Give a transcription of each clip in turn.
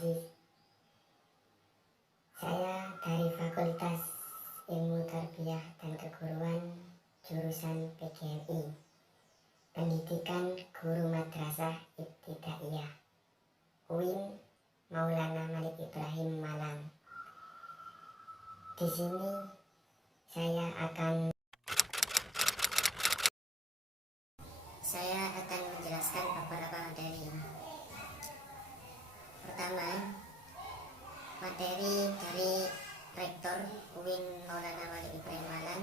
Aziz. Saya dari Fakultas Ilmu Tarbiyah dan Keguruan jurusan PGRI, Pendidikan Guru Madrasah Ibtidaiyah, UIN Maulana Malik Ibrahim Malang. Di sini saya akan menjelaskan beberapa materi. Pertama, materi dari Rektor UIN Maulana Malik Ibrahim Malang,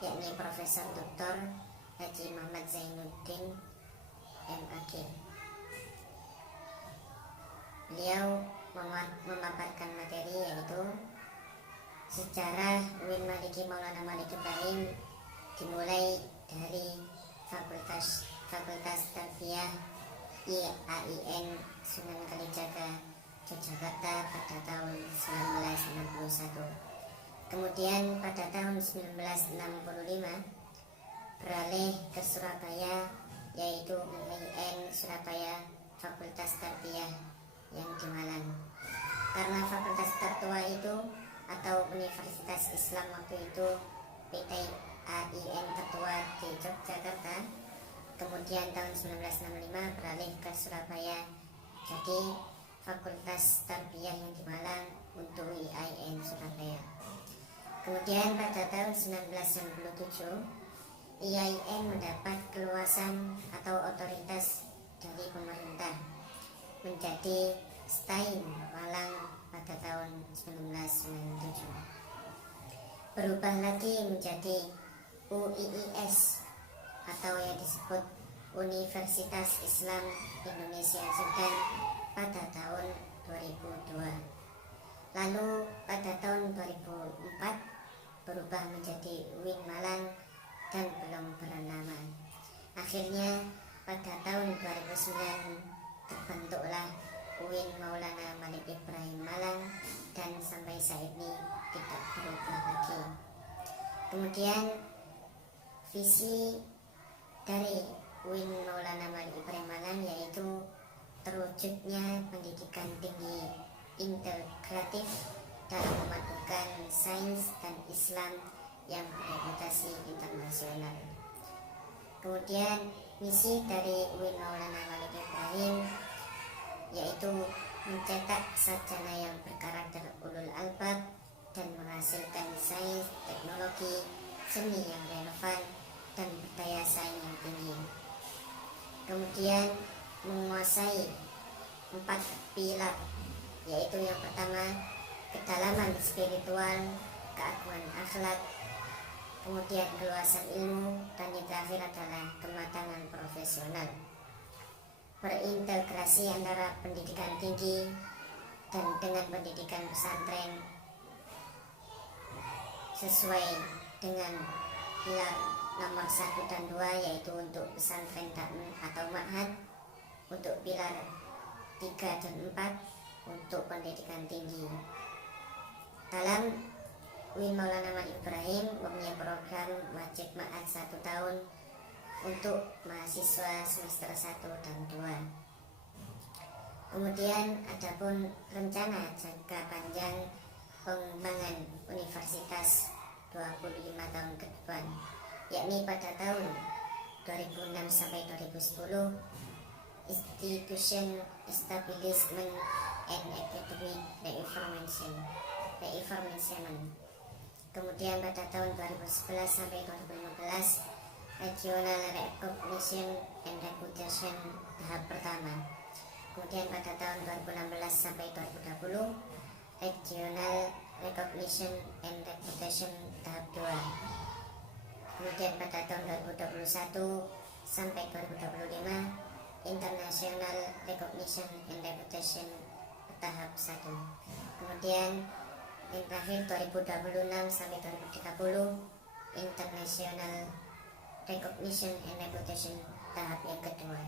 yakni Profesor Dr. Haji Muhammad Zainuddin MAG. Beliau memaparkan materi yaitu sejarah UIN Maliki Maulana Malik Ibrahim dimulai dari Fakultas Tarbiyah IAIN Sunan Kalijaga Yogyakarta pada tahun 1961. Kemudian pada tahun 1965 beralih ke Surabaya, yaitu UIN Surabaya Fakultas Tarbiyah yang di Malang. Karena fakultas tertua itu atau Universitas Islam waktu itu PTAIN tertua di Yogyakarta, kemudian tahun 1965 beralih ke Surabaya, jadi Fakultas Tarbiyah yang di Malang untuk IAIN Surabaya. Kemudian pada tahun 1997 IAIN mendapat keluasan atau otoritas dari pemerintah menjadi STAIN Malang pada tahun 1997. Berubah lagi menjadi UIIS atau yang disebut Universitas Islam Indonesia Sudan pada tahun 2002. Lalu pada tahun 2004 berubah menjadi UIN Malang dan belum bernama. Akhirnya pada tahun 2009 terbentuklah UIN Maulana Malik Ibrahim Malang dan sampai saat ini tidak berubah lagi. Kemudian visi dari UIN Maulana Malik Ibrahim Malang yaitu terwujudnya pendidikan tinggi integratif dalam memadukan sains dan Islam yang berorientasi internasional. Kemudian misi dari UIN Maulana Malik Ibrahim yaitu mencetak sarjana yang berkarakter ulul albab dan menghasilkan sains, teknologi, seni yang relevan dan berdaya saing yang tinggi. Kemudian menguasai 4 pilar, yaitu yang pertama kedalaman spiritual, keagungan akhlak, kemudian keluasan ilmu, dan yang terakhir adalah kematangan profesional. Berintegrasi antara pendidikan tinggi dan dengan pendidikan pesantren sesuai dengan pilar nomor 1 dan 2, yaitu untuk pesantren atau ma'had, untuk pilar 3 dan 4 untuk pendidikan tinggi. Dalam UIN Maulana Malik Ibrahim mempunyai program wajib ma'had 1 tahun untuk mahasiswa semester 1 dan 2. Kemudian adapun rencana jangka panjang pengembangan universitas 25 tahun ke depan, yakni pada tahun 2006 sampai 2010 Institution Establishment and Academic Reformation. Kemudian pada tahun 2011 sampai 2015 Regional Recognition and Reputation tahap pertama. Kemudian pada tahun 2016 sampai 2020 Regional Recognition and Reputation tahap 2. Kemudian pada tahun 2021 sampai 2025 International Recognition and Reputation tahap 1. Kemudian yang terakhir 2026 sampai 2030 International Recognition and Reputation tahap yang kedua.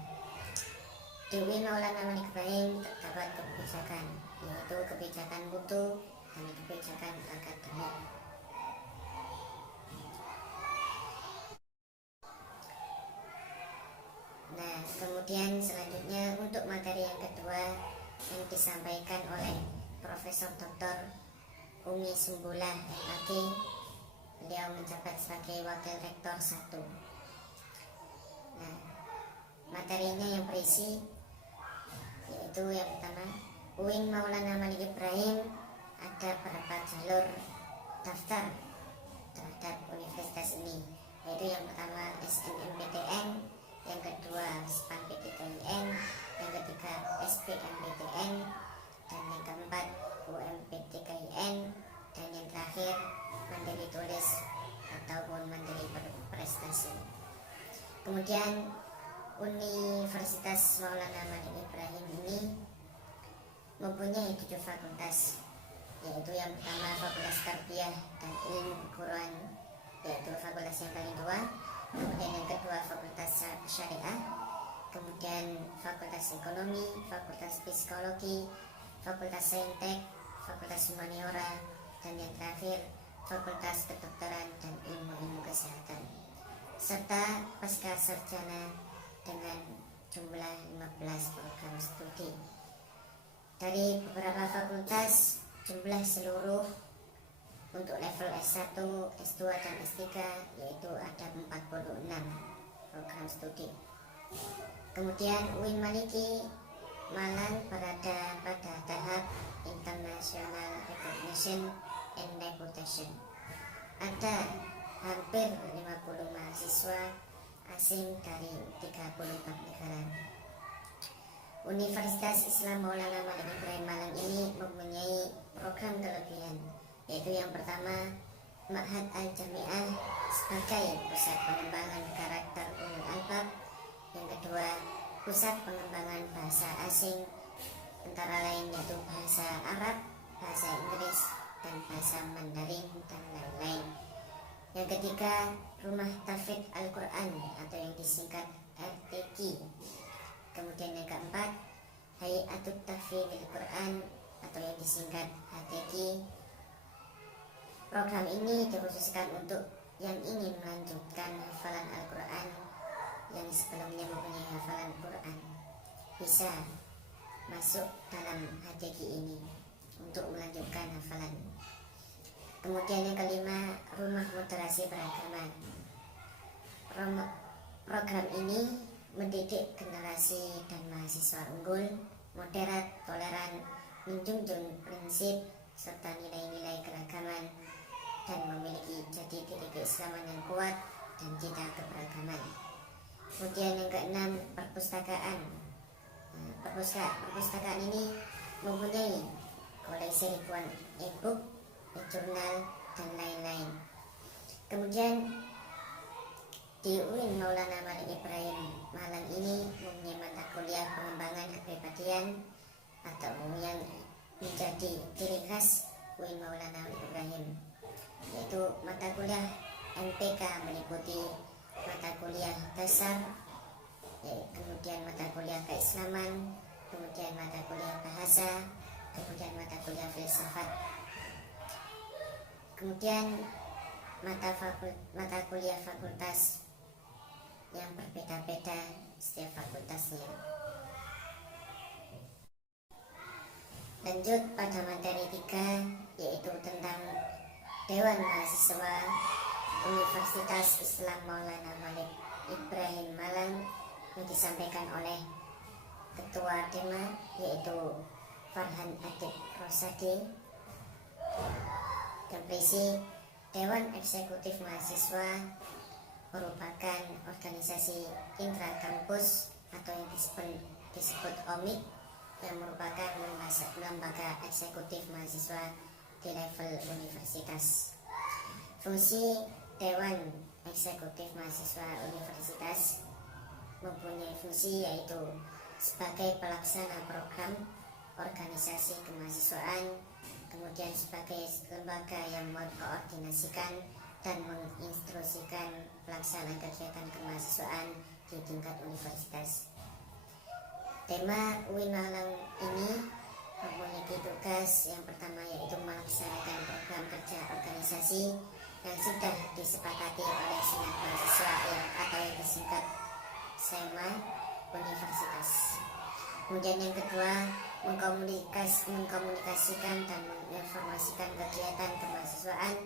Di UIN Maulana Malik Ibrahim terdapat kebijakan, yaitu kebijakan mutu dan kebijakan akademik. Nah, kemudian selanjutnya untuk materi yang kedua yang disampaikan oleh Profesor Dr. Umi Sumbullah MAG. Beliau menjabat sebagai Wakil Rektor 1. Nah, materinya yang berisi yaitu yang pertama, UIN Maulana Malik Ibrahim ada berapa jalur daftar terhadap universitas ini, yaitu yang pertama SNMPTN, yang kedua SPAN-PTKIN, yang ketiga SBMPTN, dan yang keempat UMPTKIN, dan yang terakhir mandiri tulis ataupun mandiri berprestasi. Kemudian Universitas Maulana Malik Ibrahim ini mempunyai 7 fakultas, yaitu yang pertama Fakultas Tarbiyah dan Ilmu Quran, yaitu fakultas yang paling tua. Kemudian yang kedua Fakultas Syariah, kemudian Fakultas Ekonomi, Fakultas Psikologi, Fakultas Saintek, Fakultas Humaniora, dan yang terakhir Fakultas Kedokteran dan Ilmu Kesehatan, serta pasca sarjana dengan jumlah 15 program studi. Dari beberapa fakultas, jumlah seluruh untuk level S1, S2, dan S3 yaitu ada 46 program studi. Kemudian UIN Maliki Malang berada pada tahap International Recognition and Reputation. Ada hampir 50 mahasiswa asing dari 34 negara. Universitas Islam Maulana Malik Ibrahim Malang ini mempunyai program kelebihan, yaitu yang pertama Ma'had Al-Jami'ah sebagai pusat pengembangan karakter ulul albab, yang kedua pusat pengembangan bahasa asing antara lain yaitu bahasa Arab, bahasa Inggris, dan bahasa Mandarin, dan lain-lain. Yang ketiga Rumah Tahfidz Al-Quran atau yang disingkat RTQ. Kemudian yang keempat Hay'atut Tahfidzil Quran atau yang disingkat HTQ. Program ini dikhususkan untuk yang ingin melanjutkan hafalan Al-Quran yang sebelumnya mempunyai hafalan Quran, bisa masuk dalam HTQ ini untuk melanjutkan hafalan. Kemudian yang kelima Rumah Moderasi Beragama. Program ini mendidik generasi dan mahasiswa unggul, moderat, toleran, menjunjung prinsip serta nilai-nilai keragaman, dan memiliki jati diri keislaman yang kuat dan cita keberagaman. Kemudian yang keenam perpustakaan. Perpustakaan ini mempunyai koleksi ribuan e-book, jurnal, dan lain-lain. Kemudian di UIN Maulana Malik Ibrahim Malang ini mempunyai mata kuliah pengembangan kepribadian atau yang menjadi ciri khas UIN Maulana Malik Ibrahim, yaitu mata kuliah MPK meliputi mata kuliah dasar, kemudian mata kuliah keislaman, kemudian mata kuliah bahasa, kemudian mata kuliah filsafat. Kemudian mata kuliah fakultas yang berbeda-beda setiap fakultasnya. Lanjut pada materi 3, yaitu tentang Dewan Mahasiswa Universitas Islam Maulana Malik Ibrahim Malang yang disampaikan oleh Ketua Dema yaitu Farhan Adib Rosadi, dan berisi Dewan Eksekutif Mahasiswa merupakan organisasi intrakampus atau yang disebut OMIK, yang merupakan lembaga eksekutif mahasiswa di level universitas. Fungsi Dewan Eksekutif Mahasiswa Universitas mempunyai fungsi yaitu sebagai pelaksana program organisasi kemahasiswaan, kemudian sebagai lembaga yang mengkoordinasikan dan menginstruksikan pelaksanaan kegiatan kemahasiswaan di tingkat universitas. Tema UIN Malang ini memiliki tugas yang pertama yaitu melaksanakan program kerja organisasi yang sudah disepakati oleh senat mahasiswa atau yang disingkat SEMA Universitas. Kemudian yang kedua mengkomunikasikan dan menginformasikan kegiatan kemahasiswaan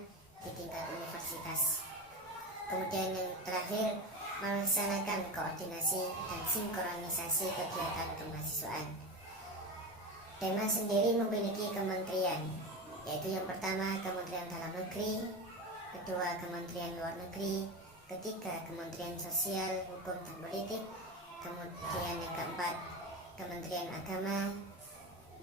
di tingkat universitas. Kemudian yang terakhir, melaksanakan koordinasi dan sinkronisasi kegiatan kemahasiswaan. Tema sendiri memiliki kementerian, yaitu yang pertama Kementerian Dalam Negeri, kedua Kementerian Luar Negeri, ketiga Kementerian Sosial, Hukum dan Politik, kemudian yang keempat Kementerian Agama,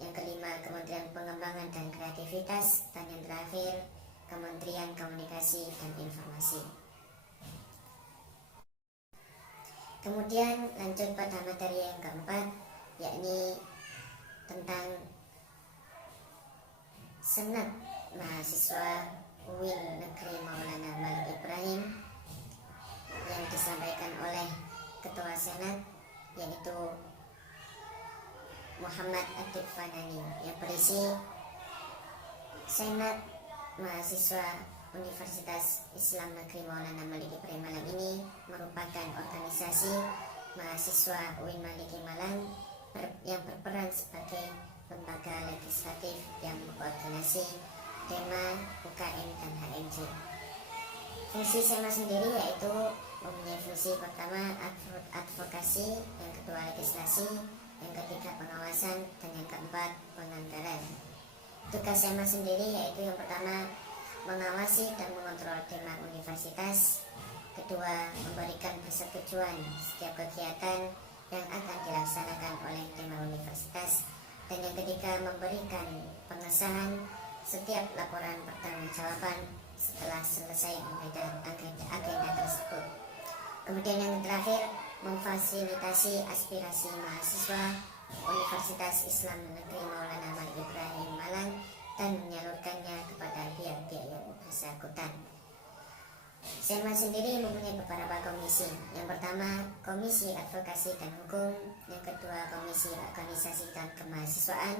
yang kelima Kementerian Pengembangan dan Kreativitas, dan yang terakhir Kementerian Komunikasi dan Informasi. Kemudian lanjut pada materi yang keempat, yakni tentang Senat Mahasiswa UIN Negeri Maulana Malik Ibrahim yang disampaikan oleh Ketua Senat, yaitu Muhammad Adib Fanani, yang berisi Senat Mahasiswa Universitas Islam Negeri Maulana Malik Ibrahim Malang ini merupakan organisasi mahasiswa UIN Maliki Malang yang berperan sebagai lembaga legislatif yang mengkoordinasi tema UKM dan HMJ. Fungsi SEMA sendiri yaitu mempunyai fungsi pertama advokasi, yang kedua legislasi, yang ketiga pengawasan, dan yang keempat penganggaran. Tugas SEMA sendiri yaitu yang pertama mengawasi dan mengontrol tema universitas, kedua memberikan persetujuan setiap kegiatan yang akan dilaksanakan oleh tema universitas, dan yang ketiga memberikan pengesahan setiap laporan pertanggungjawaban setelah selesai agenda tersebut. Kemudian yang terakhir, memfasilitasi aspirasi mahasiswa Universitas Islam Negeri Maulana Malik Ibrahim Malang dan menyalurkannya kepada pihak-pihak yang bersangkutan. SEMA sendiri mempunyai beberapa komisi. Yang pertama, Komisi Advokasi dan Hukum, yang kedua Komisi Organisasi dan Kemahasiswaan,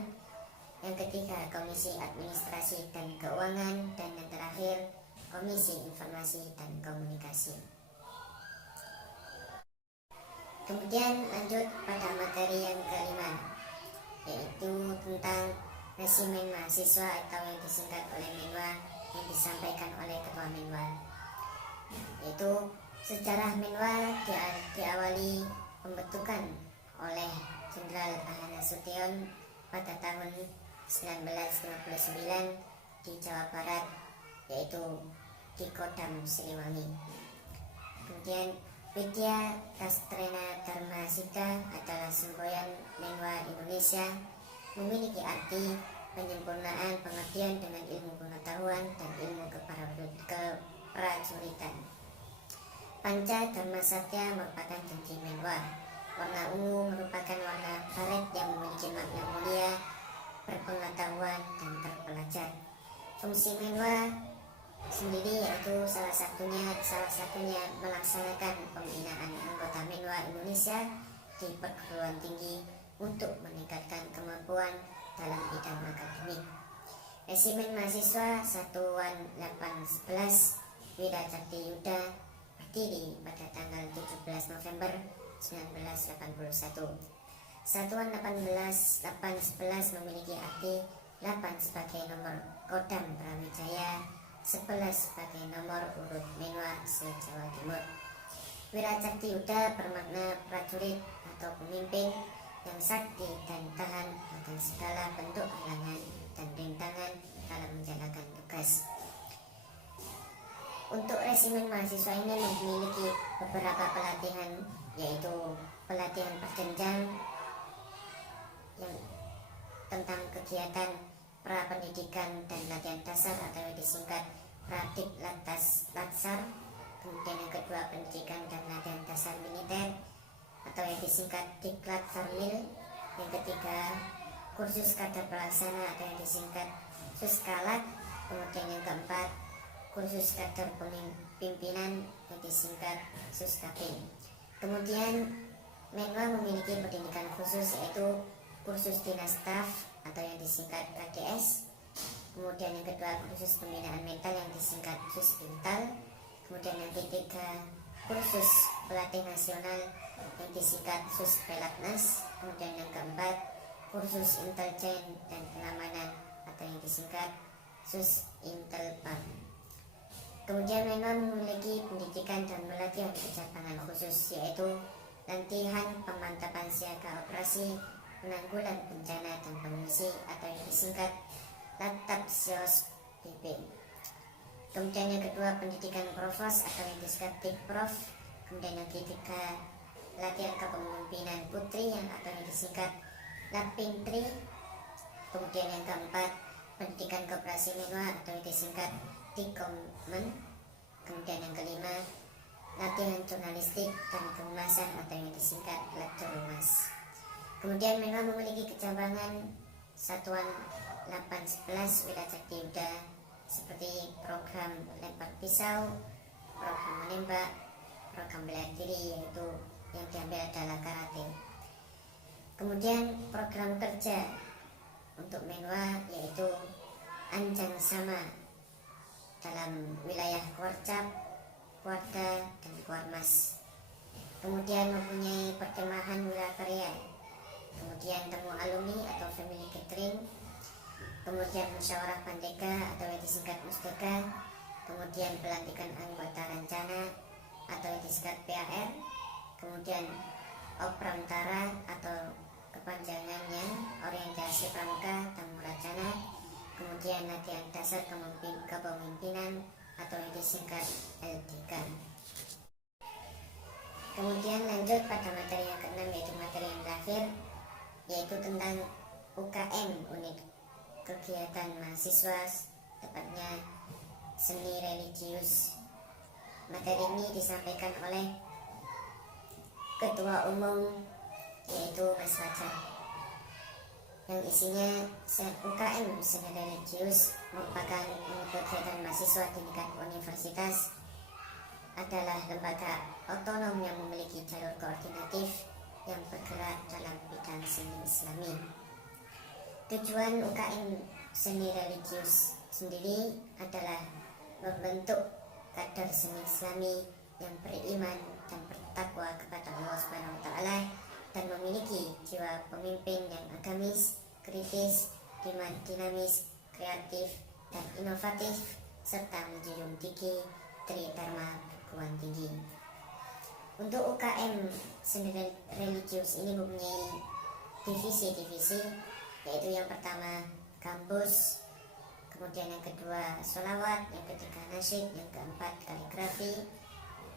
yang ketiga Komisi Administrasi dan Keuangan, dan yang terakhir Komisi Informasi dan Komunikasi. Kemudian lanjut pada materi yang kelima, yaitu tentang resimen mahasiswa atau yang disingkat oleh Menwa, yang disampaikan oleh Ketua Menwa, yaitu sejarah Menwa diawali pembentukan oleh Jenderal Ahana Sution pada tahun 1959 di Jawa Barat, yaitu di Kodam Siliwangi. Kemudian Widya Kastrena Dharmasika adalah semboyan Menwa Indonesia, memiliki arti penyempurnaan pengabdian dengan ilmu pengetahuan dan ilmu keprajuritan. Panca Dharma Satya merupakan janji Menwa. Warna ungu merupakan warna baret yang memiliki makna mulia, berpengetahuan, dan terpelajar. Fungsi Menwa sendiri yaitu salah satunya melaksanakan pembinaan anggota Menwa Indonesia di perguruan tinggi untuk meningkatkan kemampuan dalam bidang akademik. Resimen Mahasiswa Satuan 811 Wiracakti Yuda berdiri pada tanggal 17 November 1981. Satuan 811 memiliki arti 8 sebagai nomor Kodam Brawijaya, 11 sebagai nomor urut Menwa se-Jawa Timur. Wiracakti Yuda bermakna prajurit atau pemimpin yang sakti dan tahan akan segala bentuk halangan dan rintangan dalam menjalankan tugas. Untuk resimen mahasiswa ini memiliki beberapa pelatihan, yaitu pelatihan berjenjang yang tentang kegiatan prapendidikan dan latihan dasar atau yang disingkat Pradik Latsar. Kemudian yang kedua pendidikan dan latihan dasar militer atau yang disingkat Diklat Farmil. Yang ketiga kursus kader pelaksana atau yang disingkat Suskalat. Kemudian yang keempat kursus kader pimpinan yang disingkat Suskapin. Kemudian Menwa memiliki pendidikan khusus yaitu kursus dinas staf atau yang disingkat KDS. Kemudian yang kedua kursus pembinaan mental yang disingkat Suspintal. Kemudian yang ketiga kursus pelatih nasional yang disingkat Suspelatnas. Kemudian yang keempat kursus intelijen dan pengamanan atau yang disingkat SUS-Intelpam. Kemudian memang memiliki pendidikan dan pelatihan kecapangan khusus, yaitu latihan pemantapan siaga operasi penanggulan bencana dan pengungsi atau yang disingkat LATAP-SIOS PP. Kemudian yang kedua pendidikan provos atau yang disingkat Dikprov. Kemudian yang ketiga latihan kepemimpinan putri yang atau yang disingkat Lapintri. Kemudian yang keempat pendidikan koperasi menua atau yang disingkat Dikomen. Kemudian yang kelima latihan jurnalistik dan kehumasan atau yang disingkat Lektorumas. Kemudian memang memiliki kecabangan satuan 811 wilayah Cakti Yuda seperti program lempar pisau, program menembak, program bela diri yaitu yang diambil adalah karate. Kemudian program kerja untuk menua yaitu Anjang Sama dalam wilayah Kuarcap, Kuarda, dan Kuarmas. Kemudian mempunyai perkemahan wilayah karya. Kemudian temu alumni atau family gathering. Kemudian musyawarah pandega atau yang disingkat musdeka. Kemudian pelantikan anggota rencana atau yang disingkat PAR. Kemudian oprantara atau kepanjangannya orientasi pramuka tamu rencana. Kemudian latihan dasar kepemimpinan atau yang disingkat LDK. Kemudian lanjut pada materi yang keenam yaitu materi yang terakhir, yaitu tentang UKM unit kegiatan mahasiswa, tepatnya seni religius. Materi ini disampaikan oleh Ketua Umum yaitu Mas Fajar, yang isinya UKM seni religius merupakan unit kegiatan mahasiswa tingkat universitas, adalah lembaga otonom yang memiliki jalur koordinatif yang bergerak dalam bidang seni Islami. Tujuan UKM seni religius sendiri adalah membentuk kader seni Islami yang beriman dan bertakwa kepada Allah Subhanahu wa taala dan memiliki jiwa pemimpin yang agamis, kritis, dinamis, kreatif, dan inovatif, serta menjunjung tinggi Tridharma perguruan tinggi. Untuk UKM seni religius ini mempunyai divisi-divisi, yaitu yang pertama kampus, kemudian yang kedua sholawat, yang ketiga nasyid, yang keempat kaligrafi,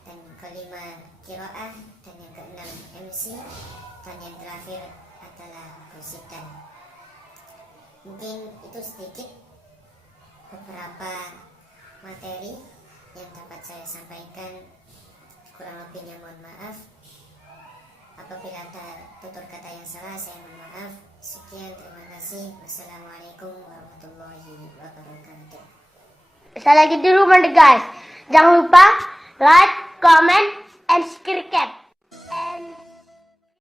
dan kelima qiraah, dan yang keenam MC, dan yang terakhir adalah qasidah. Mungkin itu sedikit beberapa materi yang dapat saya sampaikan. Kurang lebihnya mohon maaf. Apabila ada tutur kata yang salah, saya mohon maaf. Sekian, terima kasih. Wassalamualaikum warahmatullahi wabarakatuh. Saya lagi dulu guys. Jangan lupa like, comment, and subscribe.